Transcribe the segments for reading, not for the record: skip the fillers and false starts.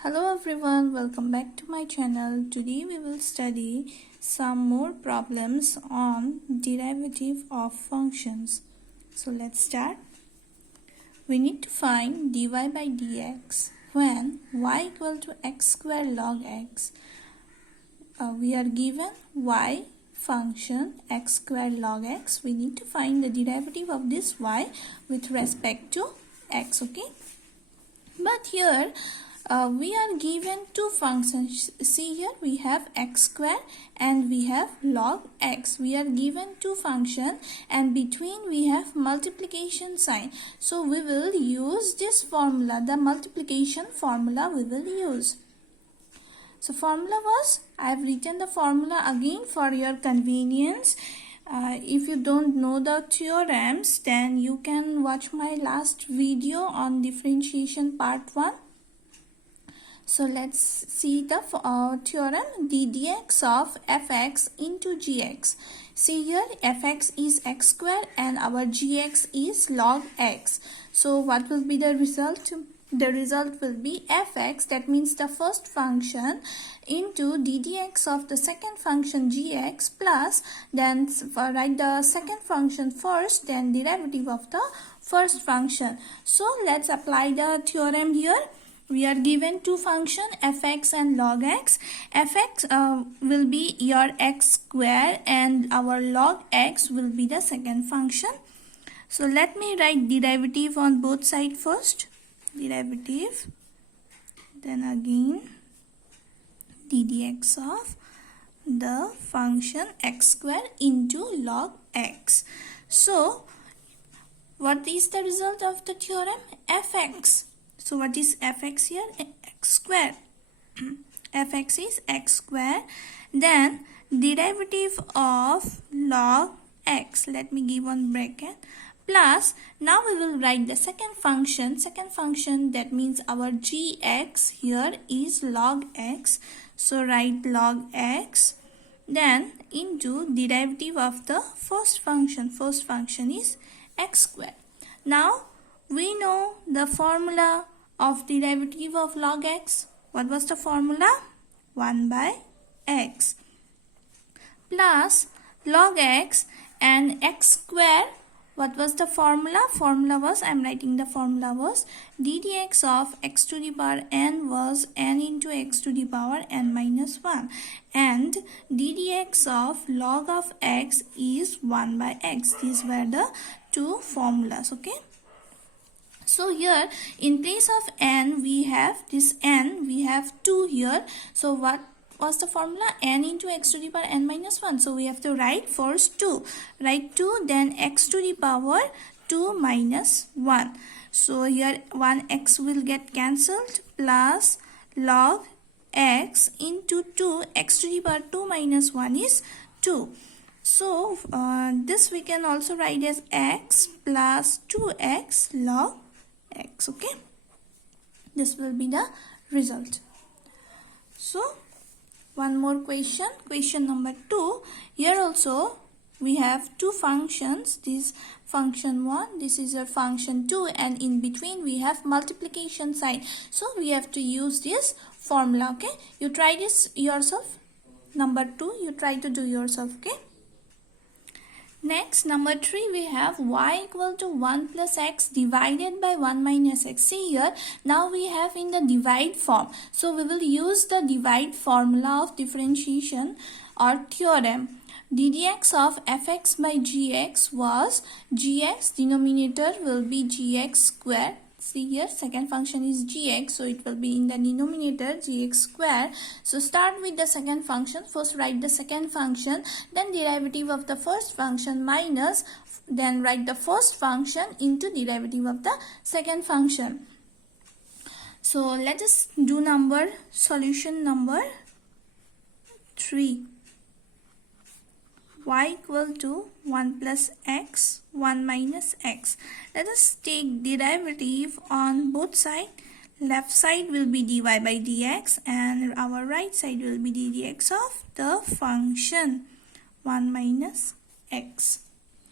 Hello everyone, welcome back to my channel. Today we will study some more problems on derivative of functions. So let's start. We need to find dy by dx when y equal to x square log x. We are given y function x square log x. We need to find the derivative of this y with respect to x, okay? But here we are given two functions. See here we have x square and we have log x. We are given two functions and between we have multiplication sign. So we will use this formula, the multiplication formula we will use. So formula was, I have written the formula again for your convenience. If you don't know the theorems, then you can watch my last video on differentiation part 1. So let's see the theorem. The dx of fx into gx. See here fx is x square and our gx is log x. So what will be the result? The result will be fx, that means the first function, into ddx of the second function gx plus, then write the second function first, then derivative of the first function. So let's apply the theorem here. We are given two functions fx and log x. Fx will be your x square and our log x will be the second function. So let me write derivative on both sides first. Derivative, then again ddx of the function x square into log x. So what is the result of the theorem? Fx. So what is fx here? X square. Fx is x square. Then derivative of log x. Let me give one bracket. Plus, now we will write the second function. Second function, that means our gx here is log x. So write log x. Then into derivative of the first function. First function is x square. Now we know the formula of derivative of log x. What was the formula? 1 by x plus log x and x square. What was the formula? Formula was, I am writing the formula was ddx of x to the power n was n into x to the power n minus 1, and ddx of log of x is 1 by x. These were the two formulas, okay? So here in place of n we have this n, we have 2 here. So what was the formula? N into x to the power n minus 1. So we have to write first 2. Write 2, then x to the power 2 minus 1. So here 1x will get cancelled, plus log x into 2, x to the power 2 minus 1 is 2. So this we can also write as x plus 2x log x, okay? This will be the result. So one more question, question number 2. Here also we have two functions. This function 1, this is a function 2, and in between we have multiplication sign. So we have to use this formula, okay? You try this yourself. Number 2, you try to do yourself, okay? Next, number 3, we have y equal to 1 plus x divided by 1 minus x. See here, now we have in the divide form. So we will use the divide formula of differentiation or theorem. ddx of fx by gx was gx, denominator will be gx square. See here, second function is gx, so it will be in the denominator gx square. So start with the second function. First write the second function, then derivative of the first function minus, then write the first function into derivative of the second function. So let us do solution number 3. Y equal to 1 plus x, 1 minus x. Let us take derivative on both sides. Left side will be dy by dx and our right side will be ddx of the function 1 minus x.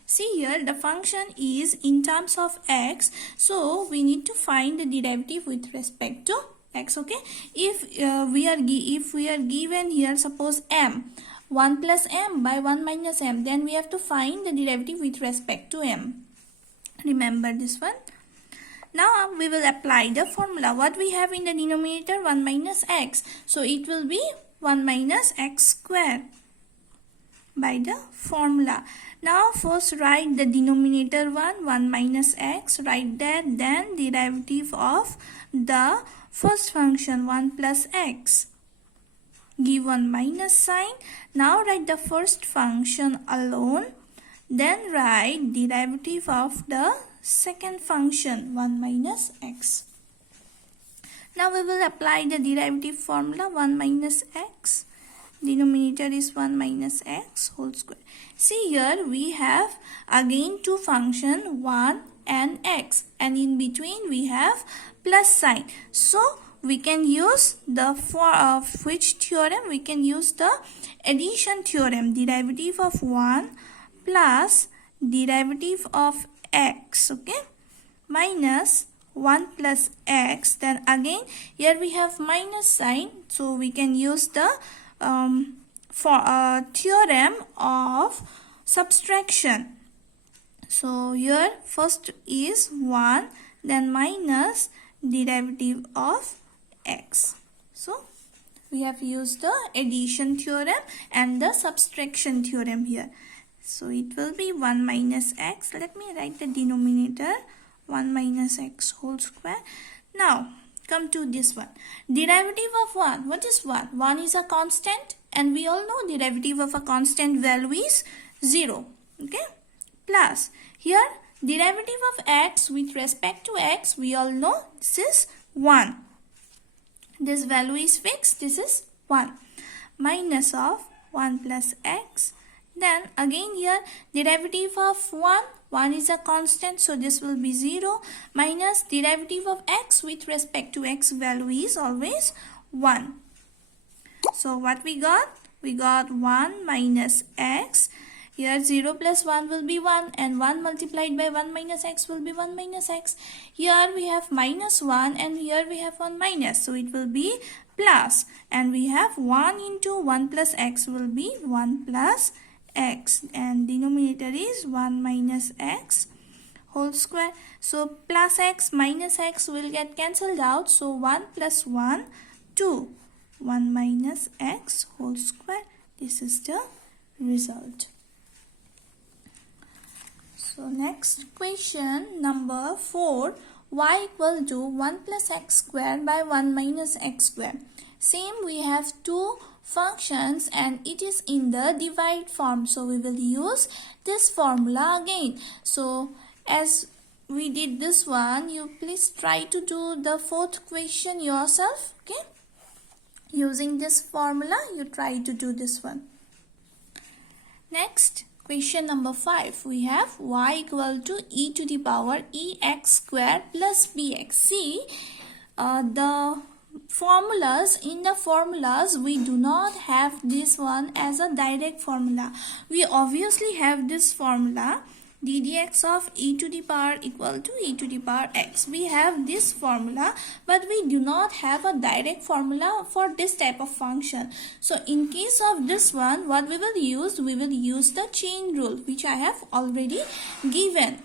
See here, the function is in terms of x, so we need to find the derivative with respect to x. Okay, if we are given here, suppose m, 1 plus m by 1 minus m, then we have to find the derivative with respect to m. Remember this one. Now we will apply the formula. What we have in the denominator? 1 minus x. So it will be 1 minus x square by the formula. Now first write the denominator 1 minus x, write that, then derivative of the first function 1 plus x. Give 1 minus sign. Now write the first function alone, then write derivative of the second function 1 minus x. Now we will apply the derivative formula. 1 minus x, denominator is 1 minus x whole square. See here we have again two functions, 1 and x, and in between we have plus sign. So we can use the which theorem? We can use the addition theorem. Derivative of 1 plus derivative of x, okay, minus 1 plus x. Then again here we have minus sign, so we can use the theorem of subtraction. So here first is 1, then minus derivative of x. So we have used the addition theorem and the subtraction theorem here. So it will be 1 minus x. Let me write the denominator 1 minus x whole square. Now come to this one. Derivative of 1. What is 1? 1 is a constant, and we all know derivative of a constant value is 0. Okay? Plus here derivative of x with respect to x, we all know this is 1. This value is fixed. This is 1. Minus of 1 plus x. Then again here derivative of 1 is a constant, so this will be 0, minus derivative of x with respect to x value is always 1. So what we got? We got 1 minus x. Here 0 plus 1 will be 1, and 1 multiplied by 1 minus x will be 1 minus x. Here we have minus 1, and here we have 1 minus, so it will be plus, and we have 1 into 1 plus x will be 1 plus x, and denominator is 1 minus x whole square. So plus x minus x will get cancelled out, so 1 plus 1 2, 1 minus x whole square. This is the result. So next question number 4, y equal to 1 plus x square by 1 minus x square. Same, we have two functions and it is in the divide form, so we will use this formula again. So as we did this one, you please try to do the fourth question yourself. Okay, using this formula you try to do this one. Next, question number 5, we have y equal to e to the power ex square plus bx. See, the formulas, in the formulas we do not have this one as a direct formula. We obviously have this formula, ddx of e to the power equal to e to the power x. We have this formula, but we do not have a direct formula for this type of function. So in case of this one, what we will use? We will use the chain rule, which I have already given.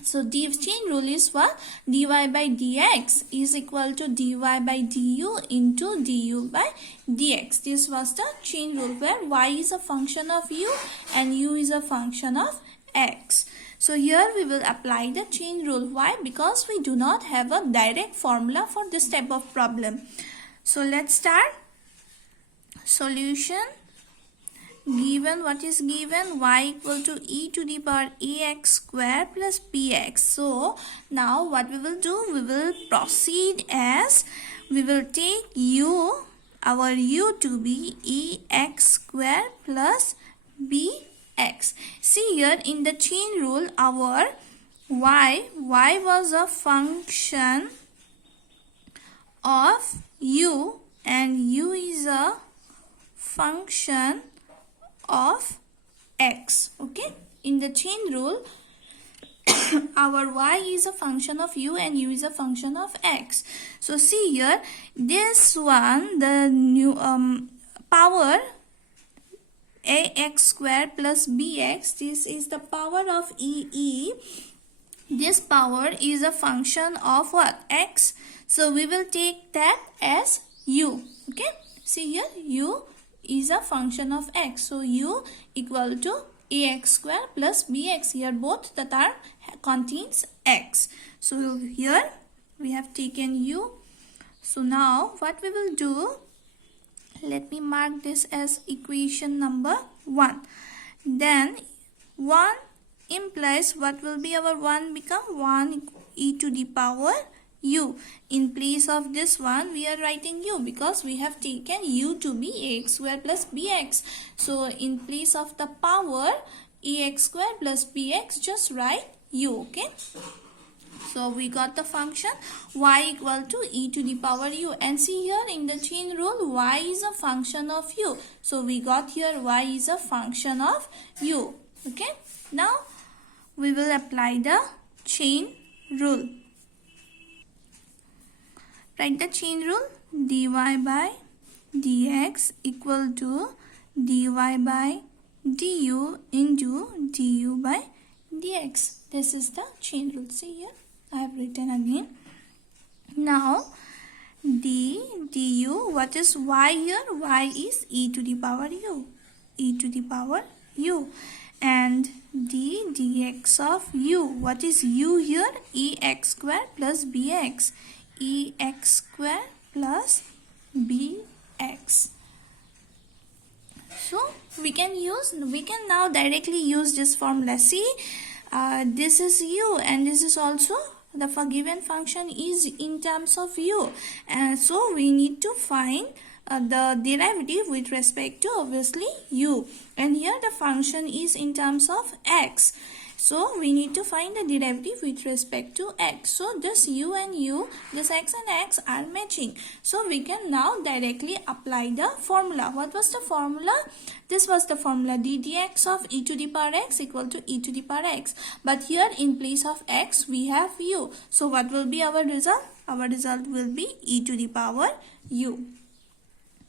So the chain rule is what? dy by dx is equal to dy by du into du by dx. This was the chain rule where y is a function of u and u is a function of x. So here we will apply the chain rule. Why? Because we do not have a direct formula for this type of problem. So let's start. Solution. Given, what is given? Y equal to e to the power ax square plus bx. So now what we will do? We will proceed as we will take u, our u to be ex square plus bx. See here in the chain rule, our y was a function of u and u is a function of x. Okay, in the chain rule our y is a function of u and u is a function of x. So see here, this one, the new power ax square plus bx, this is the power of e. This power is a function of what? X. So we will take that as u. Okay, see here, u is a function of x. So u equal to ax square plus bx. Here both the term contains x. So here we have taken u. So now what we will do, let me mark this as equation number 1. Then 1 implies what will be our 1 become 1 e to the power u. In place of this one we are writing u because we have taken u to be ax square plus bx. So in place of the power ax square plus bx, just write u. Okay, so we got the function y equal to e to the power u, and see here in the chain rule y is a function of u. So we got here y is a function of u. Okay, now we will apply the chain rule. Write the chain rule, dy by dx equal to dy by du into du by dx. This is the chain rule. See here, I have written again. Now du, what is y here? Y is e to the power u, e to the power u, and dx of u, what is u here? Ax square plus bx, ax square plus bx. So we can now directly use this formula. See, this is u and this is also the given function is in terms of u, and so we need to find the derivative with respect to obviously u, and here the function is in terms of x, so we need to find the derivative with respect to x. So this u and u, this x and x are matching, so we can now directly apply the formula. What was the formula? This was the formula, ddx of e to the power x equal to e to the power x, but here in place of x we have u. So what will be our result? Our result will be e to the power u.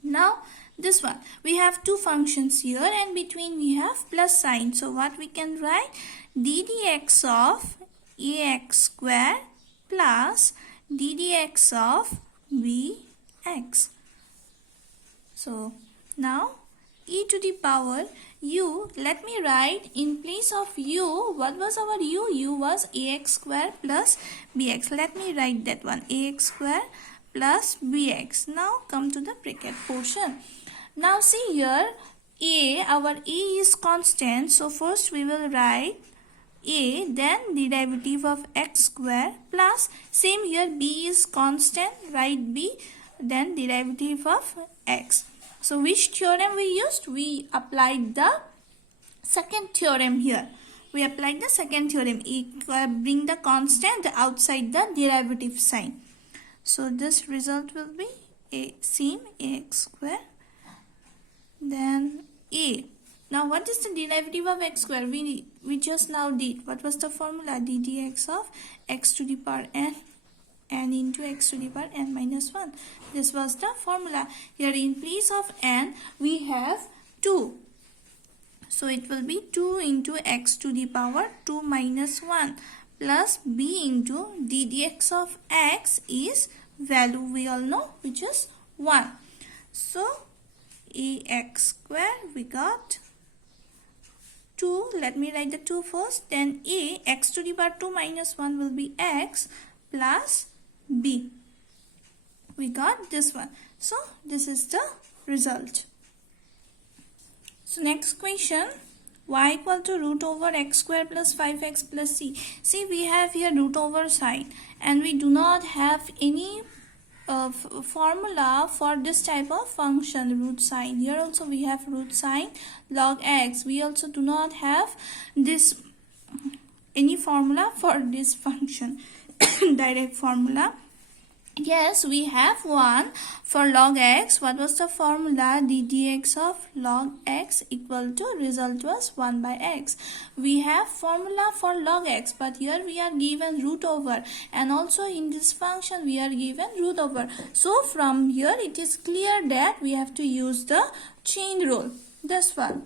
Now this one, we have two functions here and between we have plus sign. So what we can write? ddx of ax square plus ddx of bx. So now e to the power u, let me write in place of u, what was our u? U was ax square plus bx. Let me write that one, ax square plus bx. Now come to the bracket portion. Now see here, our a is constant, so first we will write a, then derivative of x square plus, same here, b is constant, write b, then derivative of x. So which theorem we used? We applied the second theorem here. We applied the second theorem, bring the constant outside the derivative sign. So this result will be same ax square, then a. Now what is the derivative of x square? We just now did. What was the formula? ddx of x to the power n into x to the power n minus 1. This was the formula. Here in place of n we have 2. So it will be 2 into x to the power 2 minus 1 plus b into ddx of x is value we all know, which is 1. So ax square we got 2, let me write the 2 first, then a, x to the power 2 minus 1 will be x plus b. We got this one. So this is the result. So next question, y equal to root over x square plus 5x plus c. See, we have here root over sign and we do not have any formula for this type of function, root sign. Here also we have root sign log x. We also do not have this any formula for this function direct formula. Yes, we have one For log x, what was the formula? d dx of log x equal to result was 1 by x. We have formula for log x, but here we are given root over, and also in this function we are given root over. So from here it is clear that we have to use the chain rule. This one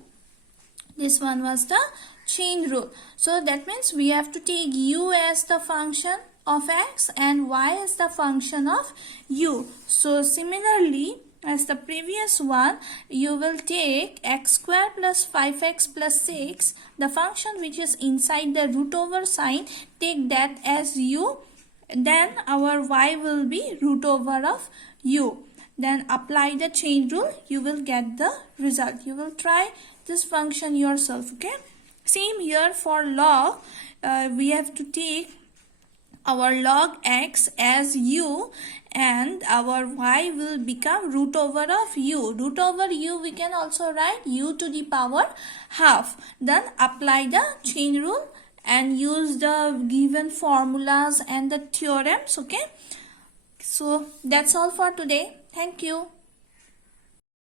was the chain rule. So that means we have to take u as the function of x and y as the function of u. So similarly, as the previous one, you will take x square plus 5x plus 6, the function which is inside the root over sign, take that as u. Then our y will be root over of u. Then apply the chain rule, you will get the result. You will try this function yourself, okay? Same here for log, we have to take our log x as u and our y will become root over of u. Root over u we can also write u to the power half. Then apply the chain rule and use the given formulas and the theorems, okay? So that's all for today. Thank you.